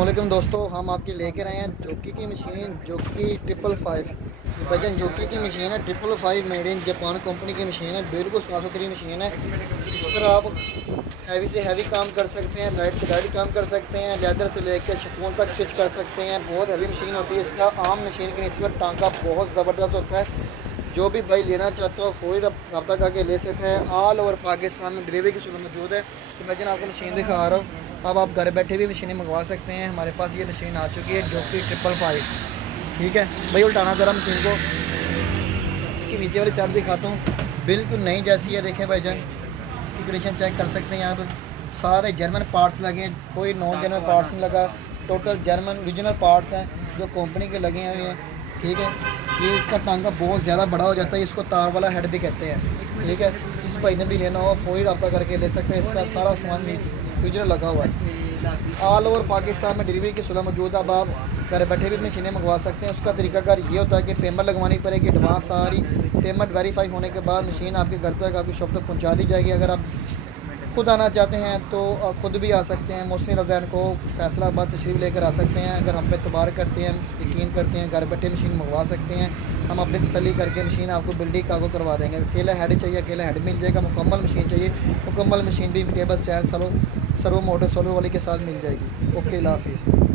वालेकुम दोस्तों, हम आपके लेकर आए हैं जोकी की मशीन, जोकी 555। वजन जोकी की मशीन है 555 मेड इन जापान कंपनी की मशीन है। बिल्कुल साफ़ सुथरी मशीन है। इस पर आप हैवी से हैवी काम कर सकते हैं, लाइट से लाइट काम कर सकते हैं, लेदर से लेकर शिफॉन तक स्टिच कर सकते हैं। बहुत हैवी मशीन होती है। इसका आम मशीन की निस्बत टांका बहुत ज़बरदस्त होता है। जो भी भाई लेना चाहते हो फौरी रब्ता करके ले सकते हैं। ऑल ओवर पाकिस्तान में डिलीवरी की सुविधा मौजूद है। तो मैं आपको मशीन दिखा रहा हूँ। अब आप घर बैठे भी मशीनें मंगवा सकते हैं। हमारे पास ये मशीन आ चुकी है जो कि 555। ठीक है भाई, उल्टाना ज़रा मशीन को। इसकी नीचे वाली साइड दिखाता हूँ, बिल्कुल नई जैसी है। देखें भाईजान, इसकी कंडीशन चेक कर सकते हैं। यहाँ पर सारे जर्मन पार्ट्स लगे हैं, कोई नॉन जर्मन पार्ट्स नहीं लगा। टोटल जर्मन ओरिजिनल पार्ट्स हैं जो कंपनी के लगे हुए हैं। ठीक है, ये इसका टांगा बहुत ज़्यादा बड़ा हो जाता है, इसको तार वाला हेड भी कहते हैं। ठीक है, जिस भाई ने भी लेना हो फौरी रब्ता करके ले सकते हैं। इसका सारा सामान ओरिजिनल लगा हुआ है। ऑल ओवर पाकिस्तान में डिलीवरी की सुविधा मौजूद है। अब आप घर बैठे भी मशीनें मंगवा सकते हैं। उसका तरीकाकार ये होता है कि पेमेंट लगवानी पड़ेगी एडवांस। सारी पेमेंट वेरीफाई होने के बाद मशीन आपके घर तक, आपकी शॉप तक पहुंचा दी जाएगी। अगर आप खुद आना चाहते हैं तो खुद भी आ सकते हैं। मोहसिन रज़ैन को फैसलाबाद तशरीफ़ लेकर आ सकते हैं। अगर हम पे एतबार करते हैं, यकीन करते हैं, घर बैठे मशीन मंगवा सकते हैं। हम अपनी तसल्ली करके मशीन आपको बिल्डिंग कागो करवा देंगे। अकेला हेड चाहिए, अकेला हेड मिल जाएगा। मुकम्मल मशीन चाहिए, मुकम्मल मशीन भी table stand servo motor solar वाली के साथ मिल जाएगी। ओके, अल्लाह हाफिज़।